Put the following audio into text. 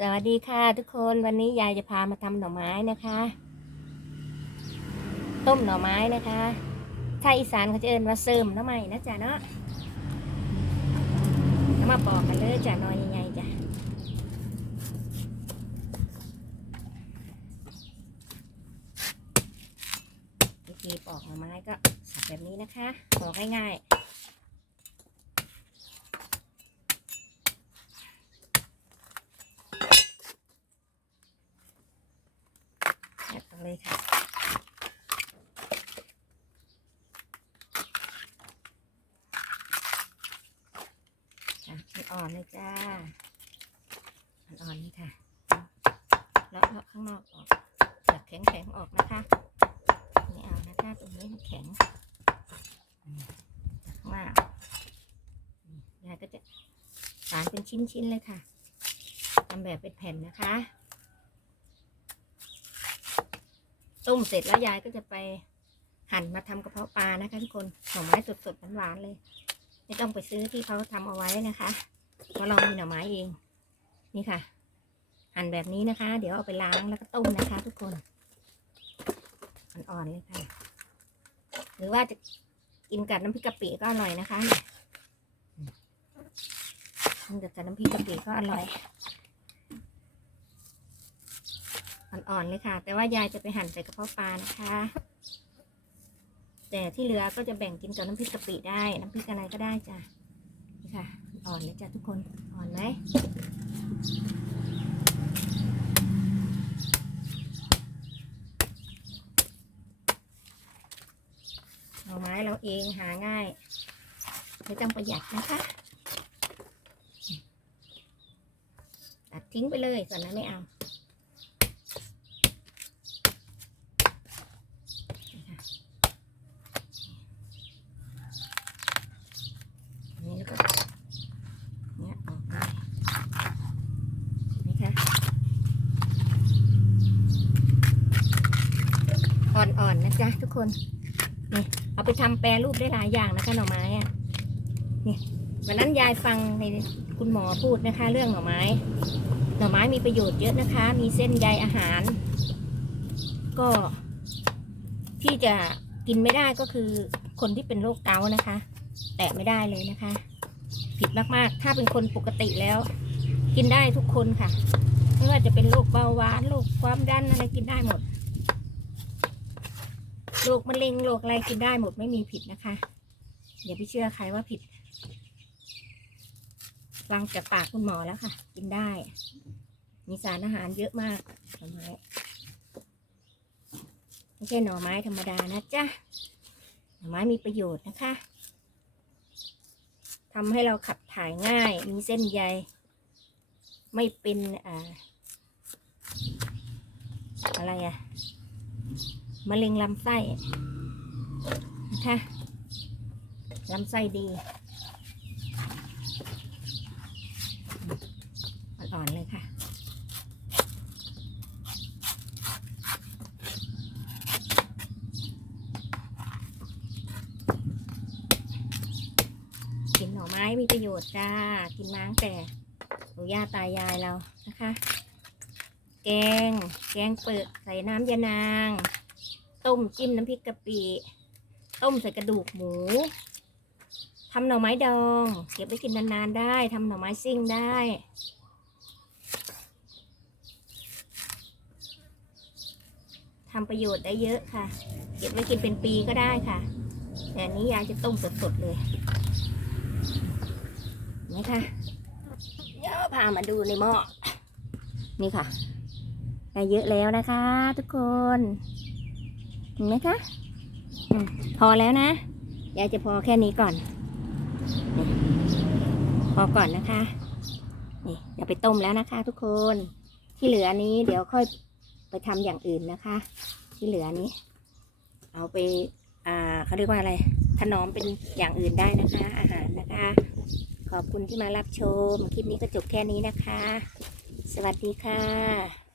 สวัสดีค่ะทุกคนวันนี้ยายจะพามาทำหน่อไม้นะคะ ต้มหน่อไม้นะคะถ้าอีสานเขาจะเอิ้นว่าเสริมหน้ำใหม่นะจ๊ะเนาะแล้วมาปอกกันเลยจ้ะหนอยใหญ่ๆจ้ะวิธีปอกหน่อไม้ก็สับแบบนี้นะคะปอกง่ายๆ แอบกัน เลยค่ะค่ะ อ่อนเลยจ้า อ่อนๆนี่ค่ะ แล้วเลาข้างนอกออกจากแข็งๆออกนะคะไม่เอานะคะตรงนี้แข็งจากข้างล่างยายก็จะสารเป็นชิ้นๆเลยค่ะทำแบบเป็นแผ่นนะคะ ต้มเสร็จแล้วยายก็จะไปหั่นมาทำกระเพาะปลานะคะทุกคนหน่อไม้สดๆหวานๆเลย ไม่ต้องไปซื้อที่เขาทำเอาไว้นะคะเพราะเรามีหน่อไม้เอง นี่ค่ะ หั่นแบบนี้นะคะ เดี๋ยวเอาไปล้างแล้วก็ต้มนะคะ ทุกคนอ่อนๆเลยค่ะ หรือว่าจะกินกับน้ำพริกกะปิก็อร่อยนะคะกินกับน้ำพริกกะปิก็อร่อย อ่อนๆเลยค่ะ แต่ว่ายายจะไปหั่นใส่กระเพาะปลานะคะ แต่ที่เหลือก็จะแบ่งกินกับน้ำพริกกะปิได้ น้ำพริกอะไรก็ได้จ้ะนี่ค่ะ อ่อนเลยจ้ะทุกคนอ่อนไหมหน่อไม้เราเองหาง่ายไม่ต้องประหยัดนะคะตัดทิ้งไปเลยส่วนนั้นไม่เอา นี่แล้วก็เนี่ยออกมานี่ค่ะ อ่อนๆนะจ๊ะทุกคนนี่เอาไปทำแปรรูปได้หลายอย่างนะคะหน่อไม้อะนี่วันนั้นยายฟังในคุณหมอพูดนะคะ เรื่องหน่อไม้ หน่อไม้มีประโยชน์เยอะนะคะ มีเส้นใยอาหาร ก็ ที่จะกินไม่ได้ก็คือคนที่เป็นโรคเกาต์นะคะ แตะไม่ได้เลยนะคะ ผิดมากๆ ถ้าเป็นคนปกติแล้ว กินได้ทุกคนค่ะ ไม่ว่าจะเป็นโรคเบาหวานโรคความดันอะไรกินได้หมด โรคมะเร็งโรคอะไรกินได้หมดไม่มีผิดนะคะ อย่าไปเชื่อใครว่าผิดฟังจากปากคุณหมอแล้วค่ะ กินได้ มีสารอาหารเยอะมากหน่อไม้ไม่ใช่หน่อไม้ธรรมดานะจ๊ะหน่อไม้มีประโยชน์นะคะทำให้เราขับถ่ายง่าย มีเส้นใย ไม่เป็นอ่าอะไรอะ มะเร็งลำไส้นะคะลำไส้ดีอ่อนๆเลยค่ะกินหน่อไม้มีประโยชน์จ้า กินมังแต่ปู่ย่าตายายเรานะคะ แกง แกงเปิดใส่น้ำยานาง ต้มจิ้มน้ำพริกกะปิต้มใส่กระดูกหมูทำหน่อไม้ดอง เก็บไว้กินนานๆได้ทำหน่อไม้ซิ่งได้ทำประโยชน์ได้เยอะค่ะ เก็บไว้กินเป็นปีก็ได้ค่ะ แต่อันนี้ยายจะต้มสดๆเลยนี่ค่ะเดี๋ยวพามาดูในหม้อนี่ค่ะได้เยอะแล้วนะคะ ทุกคน เห็นไหมคะอพอแล้วนะยายจะพอแค่นี้ก่อน พอก่อนนะคะ นี่เดี๋ยวไปต้มแล้วนะคะ ทุกคน ที่เหลือนี้เดี๋ยวค่อยไปทำอย่างอื่นนะคะ ที่เหลือนี้ เอาไป อ่าเขาเรียกว่าอะไร ถนอมเป็นอย่างอื่นได้นะคะ อาหารนะคะ ขอบคุณที่มารับชม คลิปนี้ก็จบแค่นี้นะคะ สวัสดีค่ะ